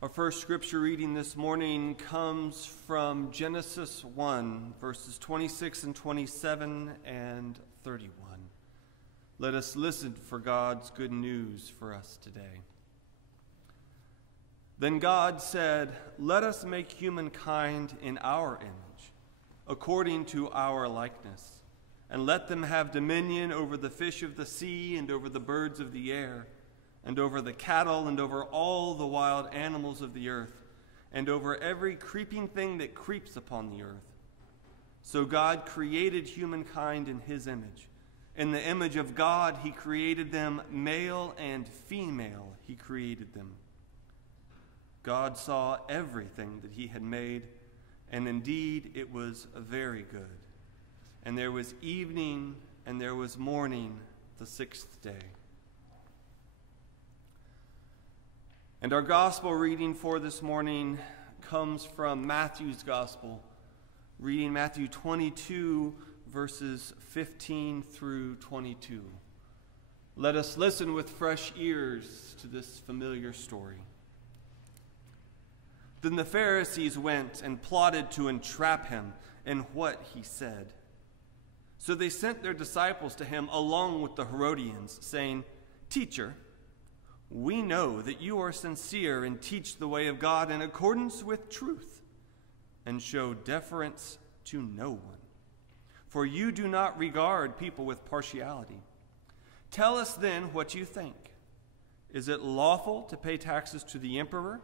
Our first scripture reading this morning comes from Genesis 1, verses 26 and 27 and 31. Let us listen for God's good news for us today. Then God said, "Let us make humankind in our image, according to our likeness, and let them have dominion over the fish of the sea and over the birds of the air, and over the cattle, and over all the wild animals of the earth, and over every creeping thing that creeps upon the earth." So God created humankind in his image. In the image of God he created them, male and female he created them. God saw everything that he had made, and indeed it was very good. And there was evening and there was morning the sixth day. And our gospel reading for this morning comes from Matthew's gospel, reading Matthew 22, verses 15 through 22. Let us listen with fresh ears to this familiar story. Then the Pharisees went and plotted to entrap him in what he said. So they sent their disciples to him along with the Herodians, saying, "Teacher, we know that you are sincere and teach the way of God in accordance with truth, and show deference to no one. For you do not regard people with partiality. Tell us then what you think. Is it lawful to pay taxes to the emperor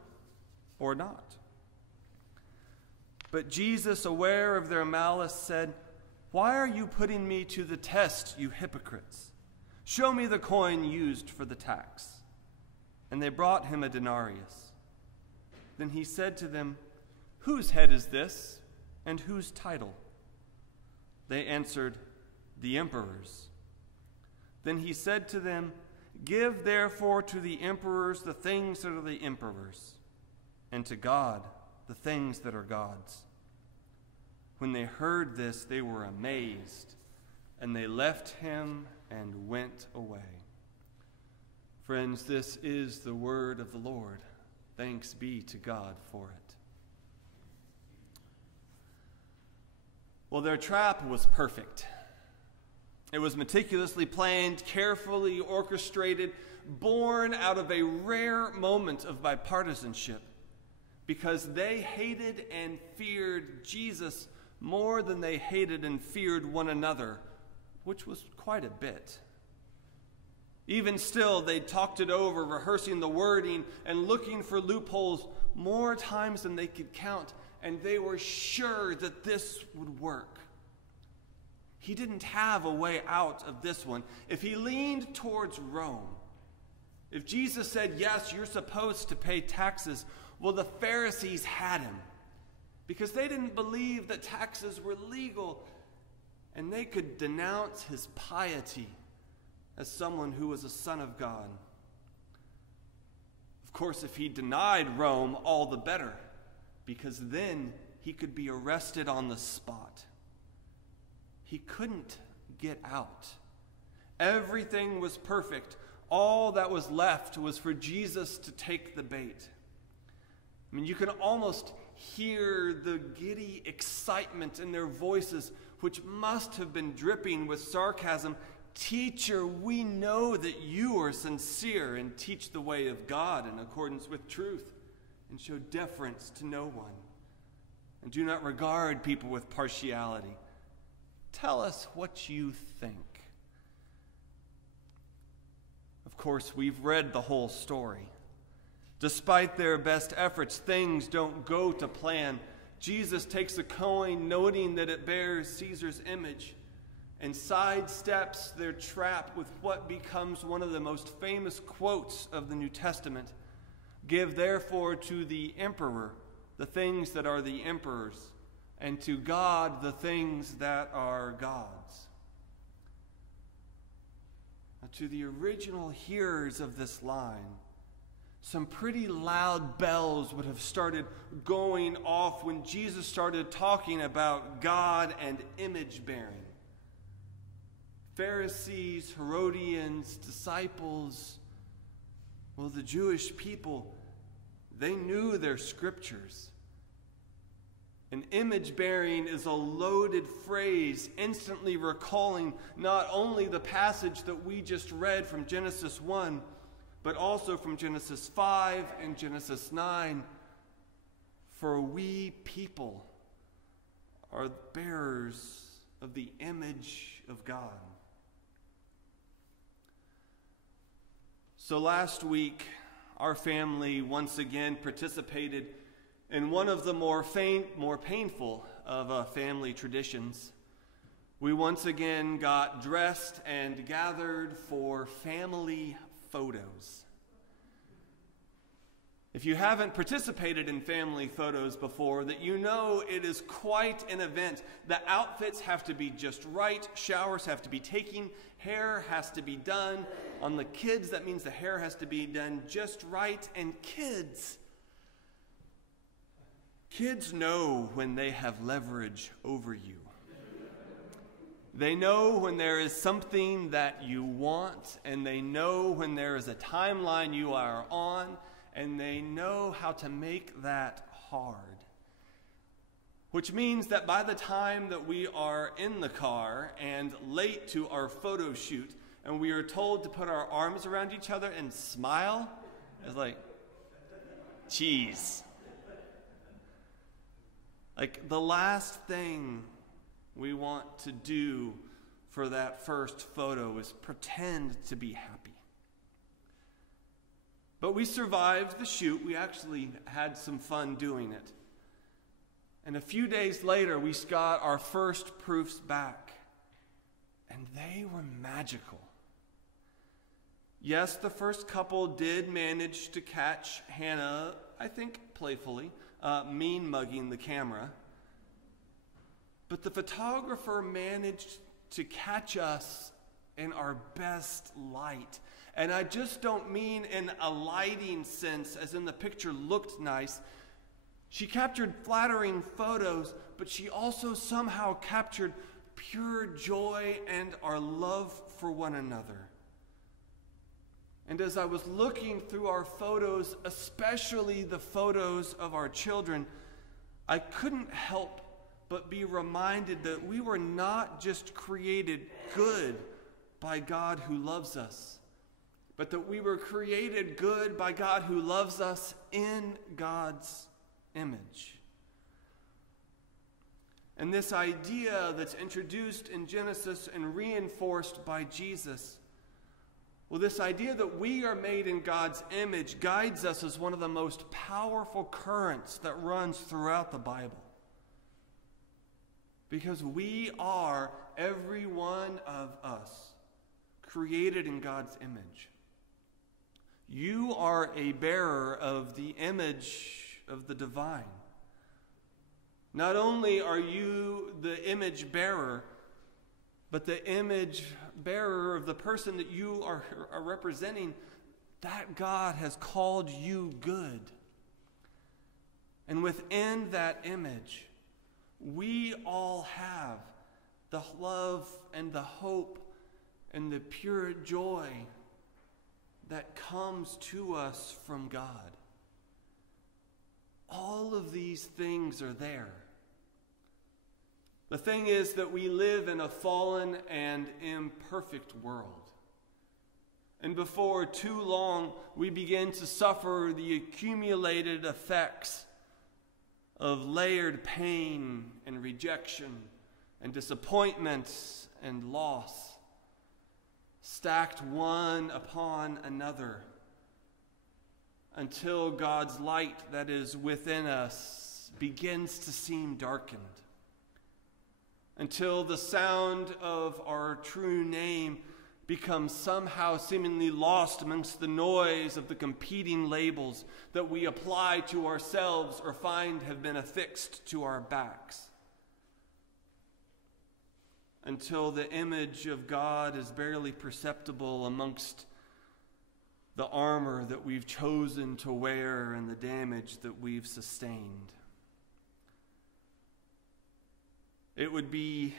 or not?" But Jesus, aware of their malice, said, "Why are you putting me to the test, you hypocrites? Show me the coin used for the tax." And they brought him a denarius. Then he said to them, "Whose head is this, and whose title?" They answered, "The emperor's." Then he said to them, "Give therefore to the emperors the things that are the emperor's, and to God the things that are God's." When they heard this, they were amazed, and they left him and went away. Friends, this is the word of the Lord. Thanks be to God for it. Well, their trap was perfect. It was meticulously planned, carefully orchestrated, born out of a rare moment of bipartisanship, because they hated and feared Jesus more than they hated and feared one another, which was quite a bit. Even still, they talked it over, rehearsing the wording and looking for loopholes more times than they could count, and they were sure that this would work. He didn't have a way out of this one. If he leaned towards Rome, if Jesus said, "Yes, you're supposed to pay taxes," well, the Pharisees had him, because they didn't believe that taxes were legal, and they could denounce his piety as someone who was a son of God. Of course, if he denied Rome, all the better, because then he could be arrested on the spot. He couldn't get out. Everything was perfect. All that was left was for Jesus to take the bait. I mean, you can almost hear the giddy excitement in their voices, which must have been dripping with sarcasm. "Teacher, we know that you are sincere and teach the way of God in accordance with truth, and show deference to no one, and do not regard people with partiality. Tell us what you think." Of course, we've read the whole story. Despite their best efforts, things don't go to plan. Jesus takes a coin, noting that it bears Caesar's image, and sidesteps their trap with what becomes one of the most famous quotes of the New Testament. "Give therefore to the emperor the things that are the emperor's, and to God the things that are God's." Now, to the original hearers of this line, some pretty loud bells would have started going off when Jesus started talking about God and image bearing. Pharisees, Herodians, disciples, well, the Jewish people They knew their scriptures. And image bearing is a loaded phrase, instantly recalling not only the passage that we just read from Genesis 1, but also from Genesis 5 and Genesis 9. For we people are bearers of the image of God. So last week, our family once again participated in one of the more painful of family traditions. We once again got dressed and gathered for family photos. If you haven't participated in family photos before, that you know it is quite an event. The outfits have to be just right, showers have to be taken, hair has to be done. On the kids, that means the hair has to be done just right. And kids know when they have leverage over you. They know when there is something that you want, and they know when there is a timeline you are on, and they know how to make that hard. Which means that by the time that we are in the car and late to our photo shoot, and we are told to put our arms around each other and smile, it's like, geez. Like, the last thing we want to do for that first photo is pretend to be happy. But we survived the shoot. We actually had some fun doing it. And a few days later, we got our first proofs back. And they were magical. Yes, the first couple did manage to catch Hannah, I think playfully, mean-mugging the camera. But the photographer managed to catch us in our best light. And I just don't mean in a lighting sense, as in the picture looked nice. She captured flattering photos, but she also somehow captured pure joy and our love for one another. And as I was looking through our photos, especially the photos of our children, I couldn't help but be reminded that we were not just created good by God who loves us, but that we were created good by God who loves us in God's image. And this idea that's introduced in Genesis and reinforced by Jesus, well, this idea that we are made in God's image guides us as one of the most powerful currents that runs throughout the Bible. Because we are, every one of us, created in God's image. You are a bearer of the image of the divine. Not only are you the image bearer, but the image bearer of the person that you are representing, that God has called you good. And within that image, we all have the love and the hope and the pure joy that comes to us from God. All of these things are there. The thing is that we live in a fallen and imperfect world. And before too long, we begin to suffer the accumulated effects of layered pain and rejection and disappointment and loss, stacked one upon another, until God's light that is within us begins to seem darkened, until the sound of our true name becomes somehow seemingly lost amongst the noise of the competing labels that we apply to ourselves or find have been affixed to our backs. Until the image of God is barely perceptible amongst the armor that we've chosen to wear and the damage that we've sustained. It would be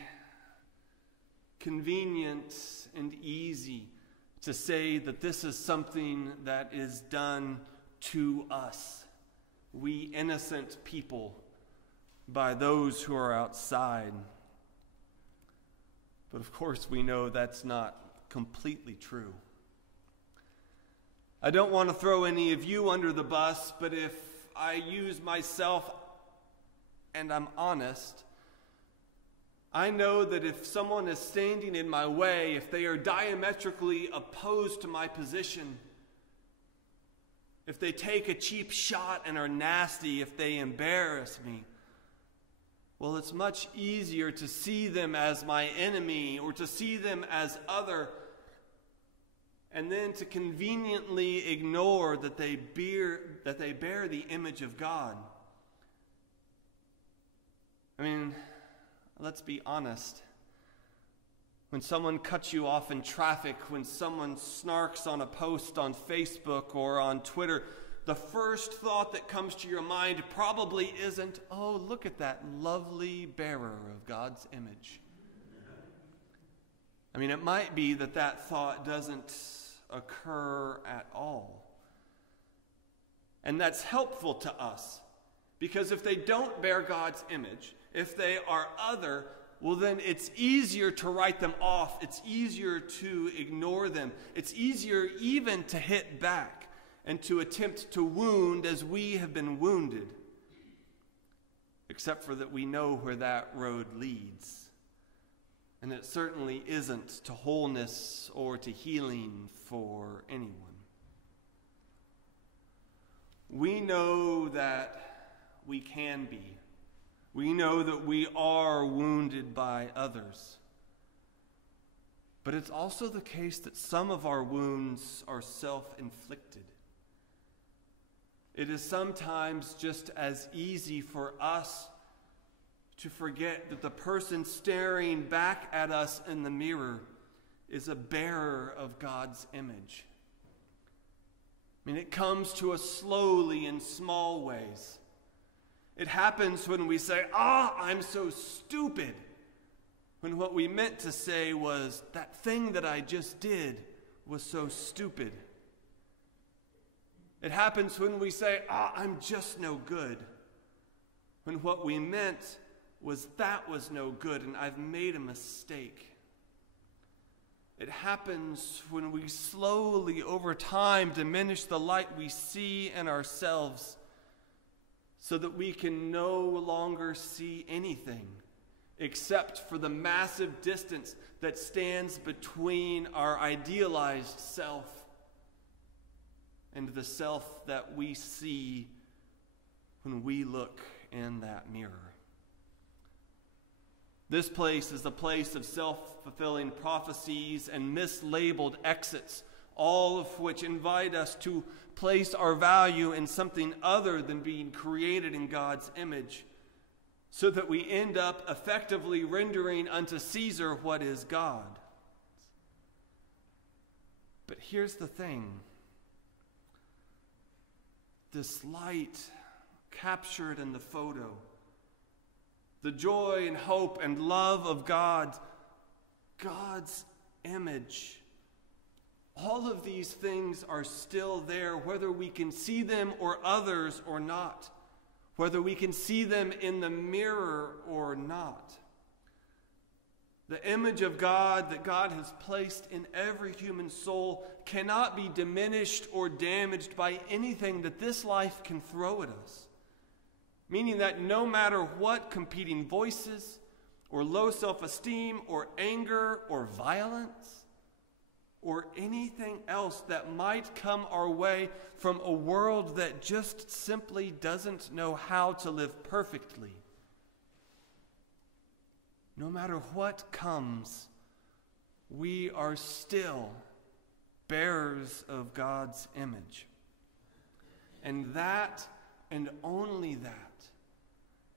convenient and easy to say that this is something that is done to us, we innocent people by those who are outside. But of course, we know that's not completely true. I don't want to throw any of you under the bus, but if I use myself and I'm honest, I know that if someone is standing in my way, if they are diametrically opposed to my position, if they take a cheap shot and are nasty, if they embarrass me, well, it's much easier to see them as my enemy or to see them as other, and then to conveniently ignore that they bear the image of God. I mean, let's be honest. When someone cuts you off in traffic, when someone snarks on a post on Facebook or on Twitter, the first thought that comes to your mind probably isn't, oh, look at that lovely bearer of God's image. I mean, it might be that that thought doesn't occur at all. And that's helpful to us, because if they don't bear God's image, if they are other, well, then it's easier to write them off. It's easier to ignore them. It's easier even to hit back and to attempt to wound as we have been wounded, except for that we know where that road leads. And it certainly isn't to wholeness or to healing for anyone. We know that we can be. We know that we are wounded by others. But it's also the case that some of our wounds are self-inflicted. It is sometimes just as easy for us to forget that the person staring back at us in the mirror is a bearer of God's image. I mean, it comes to us slowly in small ways. It happens when we say, I'm so stupid, when what we meant to say was, that thing that I just did was so stupid. It happens when we say, I'm just no good, when what we meant was that was no good and I've made a mistake. It happens when we slowly, over time, diminish the light we see in ourselves so that we can no longer see anything except for the massive distance that stands between our idealized self and the self that we see when we look in that mirror. This place is a place of self-fulfilling prophecies and mislabeled exits, all of which invite us to place our value in something other than being created in God's image, so that we end up effectively rendering unto Caesar what is God. But here's the thing. This light captured in the photo, the joy and hope and love of God's image, all of these things are still there, whether we can see them or others or not, whether we can see them in the mirror or not. The image of God that God has placed in every human soul cannot be diminished or damaged by anything that this life can throw at us. Meaning that no matter what competing voices or low self-esteem or anger or violence or anything else that might come our way from a world that just simply doesn't know how to live perfectly, no matter what comes, we are still bearers of God's image. And that, and only that,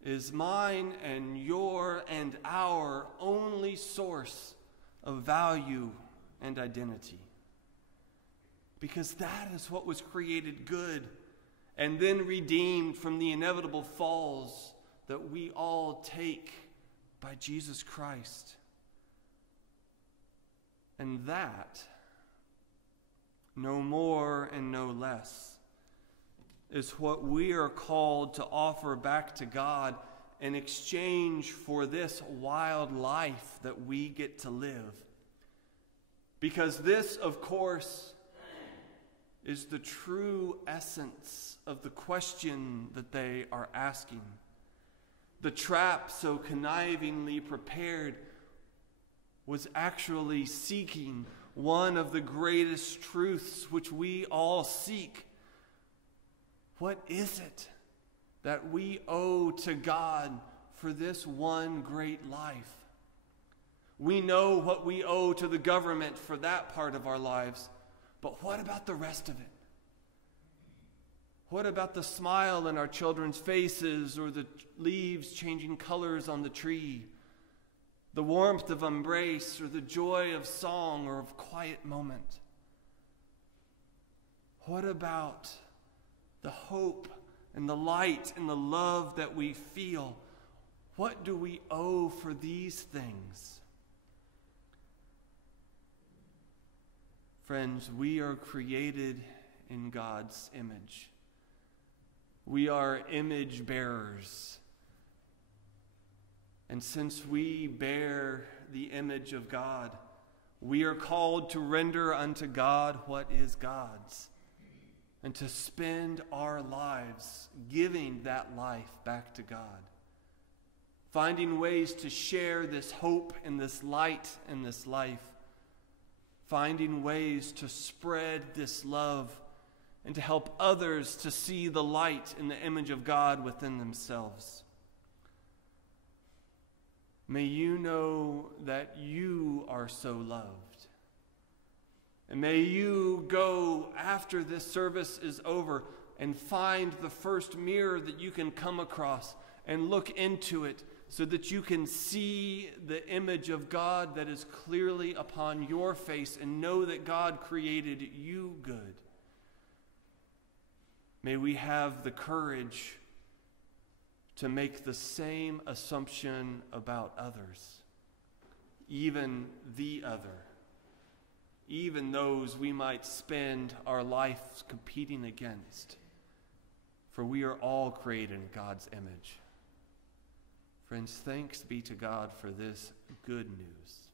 is mine and your and our only source of value and identity. Because that is what was created good and then redeemed from the inevitable falls that we all take by Jesus Christ. And that, no more and no less, is what we are called to offer back to God in exchange for this wild life that we get to live. Because this, of course, is the true essence of the question that they are asking. The trap so connivingly prepared was actually seeking one of the greatest truths which we all seek. What is it that we owe to God for this one great life? We know what we owe to the government for that part of our lives, but what about the rest of it? What about the smile in our children's faces or the leaves changing colors on the tree? The warmth of embrace or the joy of song or of quiet moment? What about the hope and the light and the love that we feel? What do we owe for these things? Friends, we are created in God's image. We are image bearers. And since we bear the image of God, we are called to render unto God what is God's, and to spend our lives giving that life back to God, finding ways to share this hope and this light and this life, finding ways to spread this love and to help others to see the light in the image of God within themselves. May you know that you are so loved. And may you go after this service is over and find the first mirror that you can come across and look into it so that you can see the image of God that is clearly upon your face and know that God created you good. May we have the courage to make the same assumption about others, even the other, even those we might spend our lives competing against, for we are all created in God's image. Friends, thanks be to God for this good news.